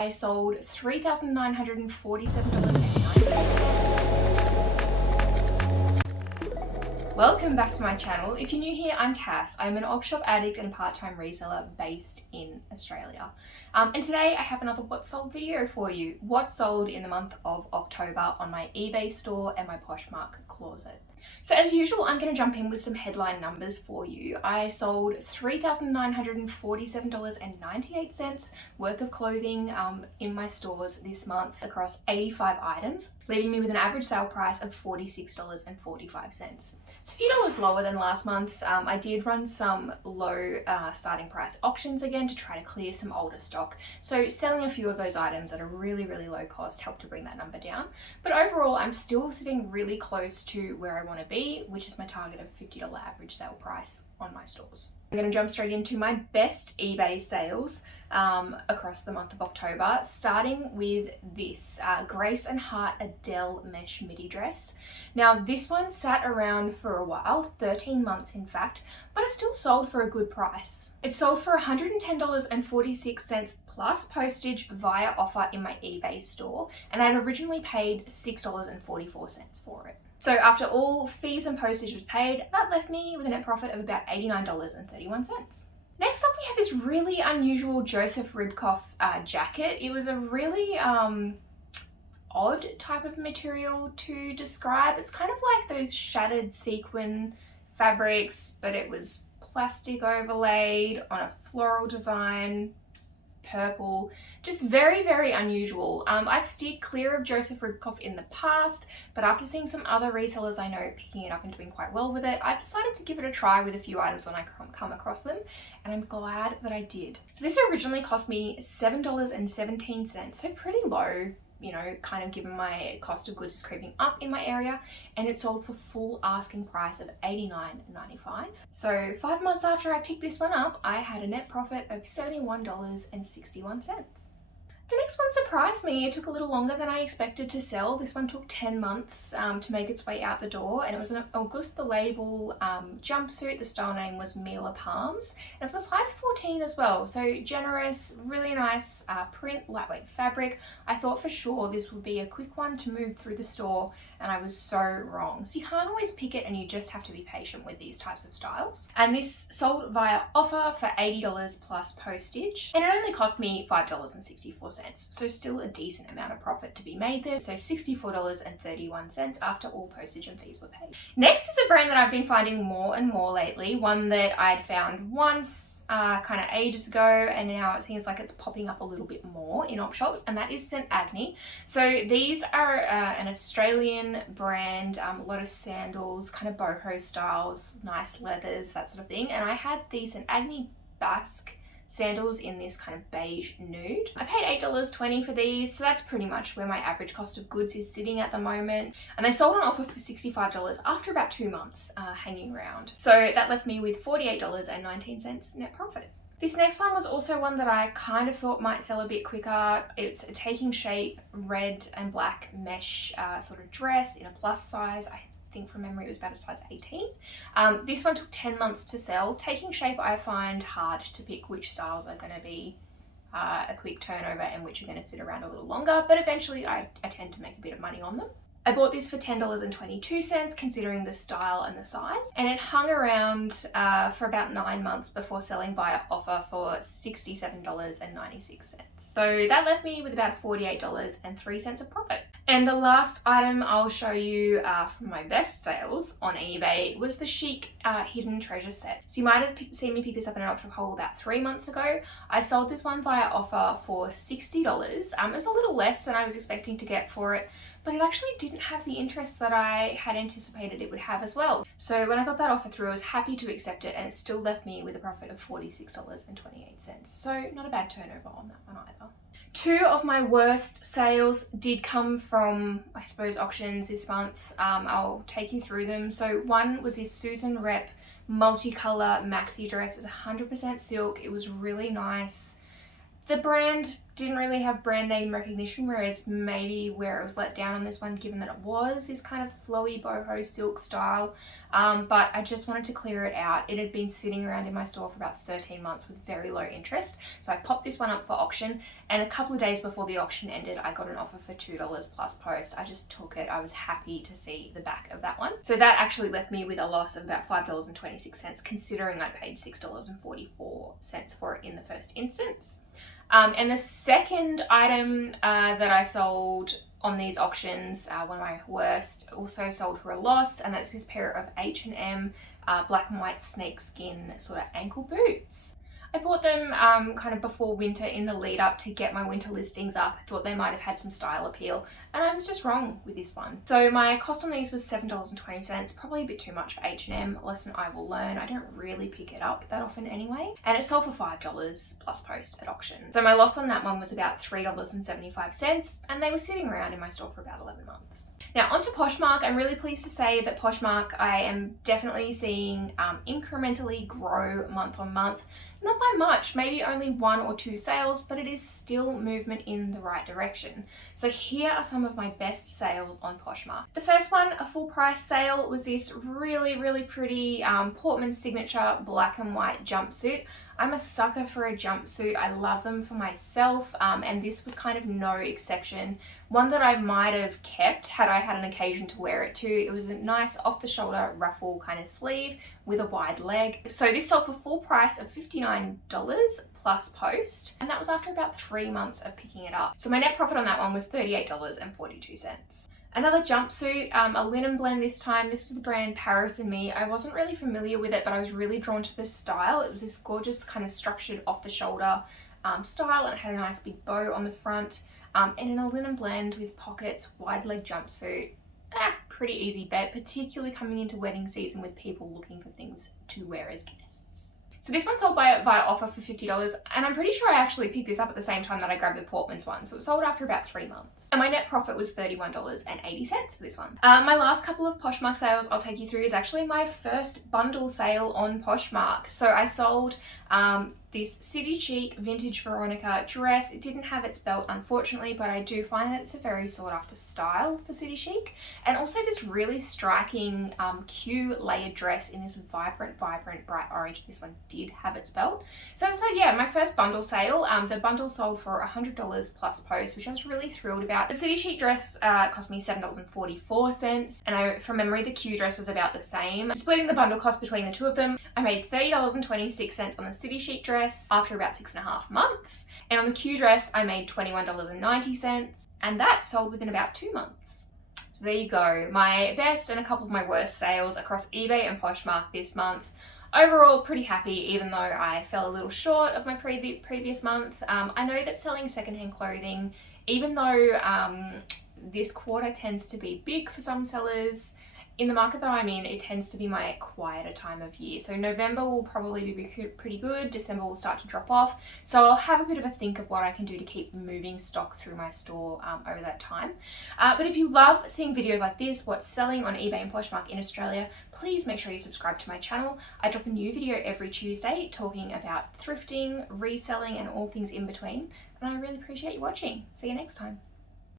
I sold $3,947.98. Welcome back to my channel. If you're new here, I'm Cass. I'm an op shop addict and part-time reseller based in Australia. And today I have another What Sold video for you. What sold in the month of October on my eBay store and my Poshmark closet. So as usual, I'm going to jump in with some headline numbers for you. I sold $3,947.98 worth of clothing in my stores this month across 85 items, leaving me with an average sale price of $46.45. It's a few dollars lower than last month. I did run some low starting price auctions again to try to clear some older stock. So selling a few of those items at a really low cost helped to bring that number down. But overall, I'm still sitting really close to where I want to be, which is my target of $50 average sale price on my stores. I'm going to jump straight into my best eBay sales across the month of October, starting with this Grace and Hart Adele mesh midi dress. Now this one sat around for a while, 13 months in fact, but it still sold for a good price. It sold for $110.46 plus postage via offer in my eBay store, and I'd originally paid $6.44 for it. So after all fees and postage was paid, that left me with a net profit of about $89.31. Next up, we have this really unusual Joseph Ribkoff jacket. It was a really odd type of material to describe. It's kind of like those shattered sequin fabrics, but it was plastic overlaid on a floral design, purple, just very unusual. I've steered clear of Joseph Ribkoff in the past, but after seeing some other resellers I know picking it up and doing quite well with it, I've decided to give it a try with a few items when I come across them, and I'm glad that I did. So this originally cost me $7.17, so pretty low, you know, kind of given my cost of goods is creeping up in my area, and it sold for full asking price of $89.95. So 5 months after I picked this one up, I had a net profit of $71.61. The next one surprised me. It took a little longer than I expected to sell. This one took 10 months to make its way out the door, and it was an August the Label jumpsuit. The style name was Mila Palms, and it was a size 14 as well, so generous, really nice print, lightweight fabric. I thought for sure this would be a quick one to move through the store, and I was so wrong. So you can't always pick it, and you just have to be patient with these types of styles. And this sold via offer for $80 plus postage, and it only cost me $5.64. So still a decent amount of profit to be made there. So $64.31 after all postage and fees were paid. Next is a brand that I've been finding more and more lately, one that I'd found once kind of ages ago, and now it seems like it's popping up a little bit more in op shops, and that is St. Agni. So these are an Australian brand, a lot of sandals, kind of boho styles, nice leathers, that sort of thing. And I had the St. Agni Basque sandals in this kind of beige nude. I paid $8.20 for these, so that's pretty much where my average cost of goods is sitting at the moment. And they sold on offer for $65 after about 2 months hanging around. So that left me with $48.19 net profit. This next one was also one that I kind of thought might sell a bit quicker. It's a Taking Shape red and black mesh sort of dress in a plus size. I think from memory it was about a size 18. This one took 10 months to sell. Taking Shape, I find hard to pick which styles are going to be a quick turnover and which are going to sit around a little longer, but eventually I tend to make a bit of money on them. I bought this for $10.22 considering the style and the size, and it hung around for about 9 months before selling via offer for $67.96. So that left me with about $48.03 of profit. And the last item I'll show you from my best sales on eBay was the Chic Hidden Treasure set. So you might have seen me pick this up in an op shop haul about 3 months ago. I sold this one via offer for $60. It was a little less than I was expecting to get for it, but it actually didn't have the interest that I had anticipated it would have as well. So when I got that offer through, I was happy to accept it, and it still left me with a profit of $46.28. So not a bad turnover on that one either. 2 of my worst sales did come from, I suppose, auctions this month. I'll take you through them. So one was this Susan Rep multicolor maxi dress. It's 100% silk. It was really nice. The brand didn't really have brand name recognition, whereas maybe where it was let down on this one, given that it was this kind of flowy boho silk style. But I just wanted to clear it out. It had been sitting around in my store for about 13 months with very low interest. So I popped this one up for auction, and a couple of days before the auction ended, I got an offer for $2 plus post. I just took it. I was happy to see the back of that one. So that actually left me with a loss of about $5.26, considering I paid $6.44 for it in the first instance. And the second item that I sold on these auctions, one of my worst, also sold for a loss, and that's this pair of H&M black and white snakeskin sort of ankle boots. I bought them kind of before winter, in the lead up to get my winter listings up. I thought they might have had some style appeal, and I was just wrong with this one. So my cost on these was $7.20, probably a bit too much for H&M, lesson I will learn. I don't really pick it up that often anyway. And it sold for $5 plus post at auction. So my loss on that one was about $3.75, and they were sitting around in my store for about 11 months. Now onto Poshmark. I'm really pleased to say that Poshmark, I am definitely seeing incrementally grow month on month. Not by much, maybe only 1 or 2 sales, but it is still movement in the right direction. So here are some of my best sales on Poshmark. The first one, a full price sale, was this really pretty Portman signature black and white jumpsuit. I'm a sucker for a jumpsuit. I love them for myself, and this was kind of no exception. One that I might have kept had I had an occasion to wear it to. It was a nice off-the-shoulder ruffle kind of sleeve with a wide leg. So this sold for full price of $59 plus post, and that was after about 3 months of picking it up. So my net profit on that one was $38.42. Another jumpsuit, a linen blend this time. This was the brand Paris and Me. I wasn't really familiar with it, but I was really drawn to the style. It was this gorgeous kind of structured off the shoulder style, and it had a nice big bow on the front, and in a linen blend with pockets, wide leg jumpsuit. Pretty easy bet, particularly coming into wedding season with people looking for things to wear as guests. So this one sold via offer for $50, and I'm pretty sure I actually picked this up at the same time that I grabbed the Portman's one, so it sold after about 3 months. And my net profit was $31.80 for this one. My last couple of Poshmark sales I'll take you through is actually my first bundle sale on Poshmark. So I sold this City Chic vintage Veronica dress. It didn't have its belt, unfortunately, but I do find that it's a very sought after style for City Chic. And also this really striking Q layered dress in this vibrant bright orange. This one did have its belt. So as I said, yeah, my first bundle sale. The bundle sold for $100 plus post, which I was really thrilled about. The City Chic dress cost me $7.44, and from memory the Q dress was about the same. Splitting the bundle cost between the two of them, I made $30.26 on the City Chic dress after about 6.5 months, and on the Q dress I made $21.90, and that sold within about 2 months. So there you go, my best and a couple of my worst sales across eBay and Poshmark this month. Overall, pretty happy, even though I fell a little short of my previous month. I know that selling secondhand clothing, even though this quarter tends to be big for some sellers, in the market that I'm in, it tends to be my quieter time of year. So November will probably be pretty good. December will start to drop off. So I'll have a bit of a think of what I can do to keep moving stock through my store over that time. But if you love seeing videos like this, what's selling on eBay and Poshmark in Australia, please make sure you subscribe to my channel. I drop a new video every Tuesday talking about thrifting, reselling, and all things in between. And I really appreciate you watching. See you next time.